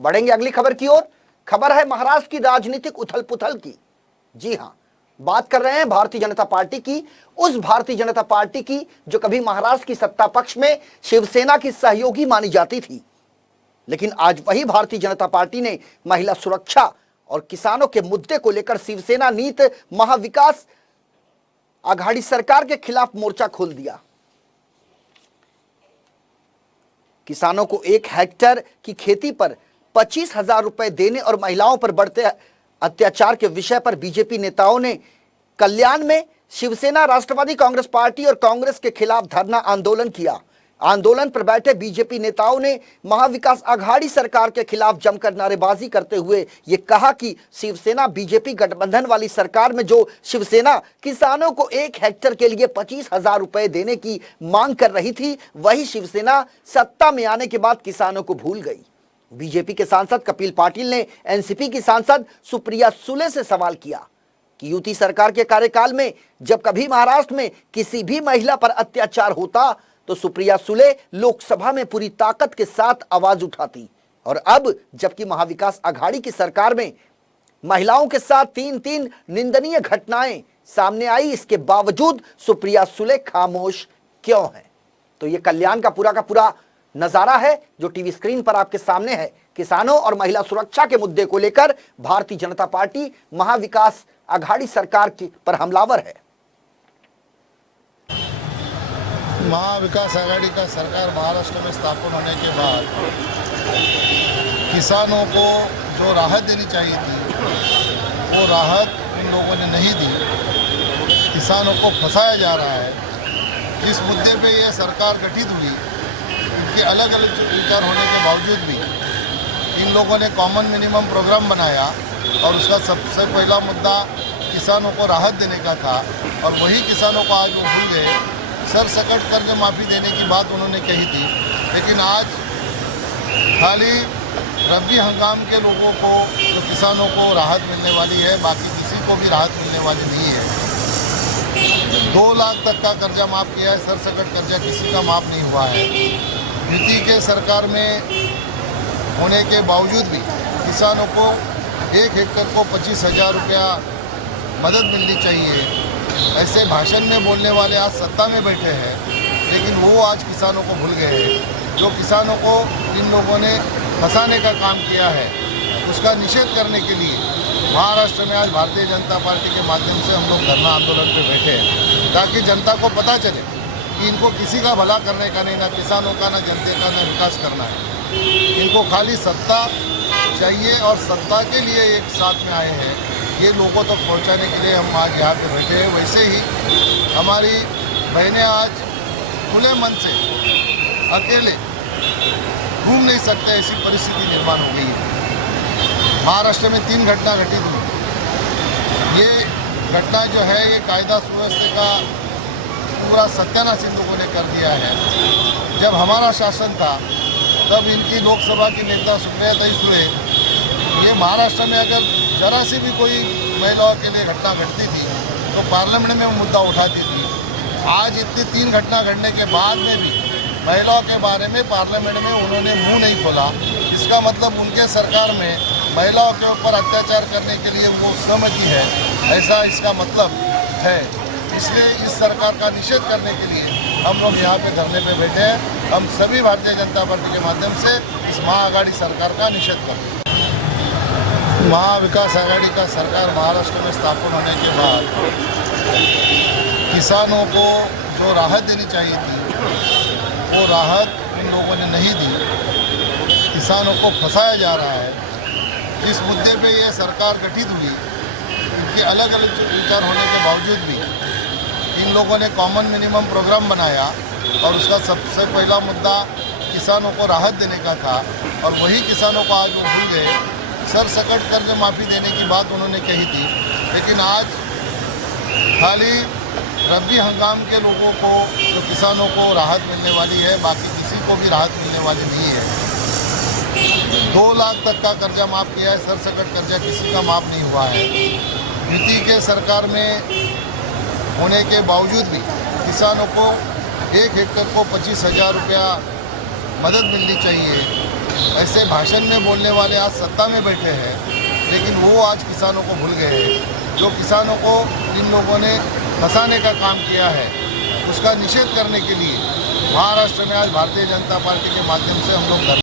बढ़ेंगे अगली खबर की ओर। खबर है महाराष्ट्र की राजनीतिक उथल पुथल की। जी हां, बात कर रहे हैं भारतीय जनता पार्टी की, उस भारतीय जनता पार्टी की जो कभी महाराष्ट्र की सत्ता पक्ष में शिवसेना की सहयोगी मानी जाती थी, लेकिन आज वही भारतीय जनता पार्टी ने महिला सुरक्षा और किसानों के मुद्दे को लेकर शिवसेना नीत महाविकास आघाड़ी सरकार के खिलाफ मोर्चा खोल दिया। किसानों को 1 हेक्टेयर की खेती पर 25,000 रुपए देने और महिलाओं पर बढ़ते अत्याचार के विषय पर बीजेपी नेताओं ने कल्याण में शिवसेना, राष्ट्रवादी कांग्रेस पार्टी और कांग्रेस के खिलाफ धरना आंदोलन किया। आंदोलन पर बैठे बीजेपी नेताओं ने महाविकास आघाड़ी सरकार के खिलाफ जमकर नारेबाजी करते हुए ये कहा कि शिवसेना बीजेपी गठबंधन वाली सरकार में जो शिवसेना किसानों को 1 हेक्टेयर के लिए 25,000 रुपए देने की मांग कर रही थी, वही शिवसेना सत्ता में आने के बाद किसानों को भूल गई। बीजेपी के सांसद कपिल पाटिल ने एनसीपी की सांसद सुप्रिया सुले से सवाल किया कि यूती सरकार के कार्यकाल में जब कभी महाराष्ट्र में किसी भी महिला पर अत्याचार होता तो सुप्रिया सुले लोकसभा में पूरी ताकत के साथ आवाज उठाती, और अब जबकि महाविकास आघाड़ी की सरकार में महिलाओं के साथ 3 निंदनीय घटनाएं सामने आई, इसके बावजूद सुप्रिया सुले खामोश क्यों हैं? तो ये कल्याण का पूरा नजारा है जो टीवी स्क्रीन पर आपके सामने है। किसानों और महिला सुरक्षा के मुद्दे को लेकर भारतीय जनता पार्टी महाविकास आघाड़ी सरकार पर हमलावर है। महाविकास आघाड़ी का सरकार महाराष्ट्र में स्थापन होने के बाद किसानों को जो राहत देनी चाहिए थी वो राहत इन लोगों ने नहीं दी। किसानों को फंसाया जा रहा है। जिस मुद्दे पे ये सरकार गठित हुई, इनके अलग अलग विचार होने के बावजूद भी इन लोगों ने कॉमन मिनिमम प्रोग्राम बनाया और उसका सबसे पहला मुद्दा किसानों को राहत देने का था, और वही किसानों को आज वो भूल गए। सरसकट कर्ज माफ़ी देने की बात उन्होंने कही थी, लेकिन आज खाली रबी हंगाम के लोगों को, तो किसानों को राहत मिलने वाली है, बाकी किसी को भी राहत मिलने वाली नहीं है। 2 लाख तक का कर्जा माफ़ किया है, सरसकट कर्जा किसी का माफ़ नहीं हुआ है। यूती के सरकार में होने के बावजूद भी किसानों को 1 हेक्टेयर को 25,000 रुपया मदद मिलनी चाहिए, ऐसे भाषण में बोलने वाले आज सत्ता में बैठे हैं, लेकिन वो आज किसानों को भूल गए हैं। जो किसानों को इन लोगों ने फंसाने का काम किया है, उसका निषेध करने के लिए महाराष्ट्र में आज भारतीय जनता पार्टी के माध्यम से हम लोग धरना आंदोलन पे बैठे हैं, ताकि जनता को पता चले कि इनको किसी का भला करने का नहीं, ना किसानों का, ना जनता का, ना विकास करना है। इनको खाली सत्ता चाहिए और सत्ता के लिए एक साथ में आए हैं। ये लोगों तक पहुंचाने के लिए हम आज यहाँ पे बैठे हैं। वैसे ही हमारी बहनें आज खुले मन से अकेले घूम नहीं सकते, ऐसी परिस्थिति निर्माण हो गई है। महाराष्ट्र में 3 घटना घटित हुई। ये घटना जो है ये कायदा सुव्यवस्था का पूरा सत्यानाश इन लोगों ने कर दिया है। जब हमारा शासन था तब इनकी लोकसभा की नेता सुप्रिया सुले, ये महाराष्ट्र में अगर जरा सी भी कोई महिलाओं के लिए घटना घटती थी तो पार्लियामेंट में मुद्दा उठाती थी। आज इतनी 3 घटना घटने के बाद में भी महिलाओं के बारे में पार्लियामेंट में उन्होंने मुंह नहीं खोला। इसका मतलब उनके सरकार में महिलाओं के ऊपर अत्याचार करने के लिए वो सहमति है, ऐसा इसका मतलब है। इसलिए इस सरकार का निषेध करने के लिए हम लोग यहाँ पे धरने पे बैठे हैं। हम सभी भारतीय जनता पार्टी के माध्यम से इस महाआघाड़ी सरकार का निषेध करते हैं। महाविकास आघाड़ी का सरकार महाराष्ट्र में स्थापन होने के बाद किसानों को जो राहत देनी चाहिए थी वो राहत इन लोगों ने नहीं दी। किसानों को फंसाया जा रहा है। जिस मुद्दे पे ये सरकार गठित हुई, इनके अलग अलग विचार होने के बावजूद भी इन लोगों ने कॉमन मिनिमम प्रोग्राम बनाया और उसका सबसे पहला मुद्दा किसानों को राहत देने का था, और वही किसानों को आज वो भूल गए। सरसकट कर्ज माफ़ी देने की बात उन्होंने कही थी, लेकिन आज खाली रबी हंगाम के लोगों को, तो किसानों को राहत मिलने वाली है, बाकी किसी को भी राहत मिलने वाली नहीं है। 2 लाख तक का कर्जा माफ़ किया है, सरसकट कर्जा किसी का माफ़ नहीं हुआ है। यूती के सरकार में होने के बावजूद भी किसानों को 1 हेक्टेयर को 25,000 रुपया मदद मिलनी चाहिए, ऐसे भाषण में बोलने वाले आज सत्ता में बैठे हैं, लेकिन वो आज किसानों को भूल गए हैं। जो किसानों को इन लोगों ने फंसाने का काम किया है, उसका निषेध करने के लिए महाराष्ट्र में आज भारतीय जनता पार्टी के माध्यम से हम लोग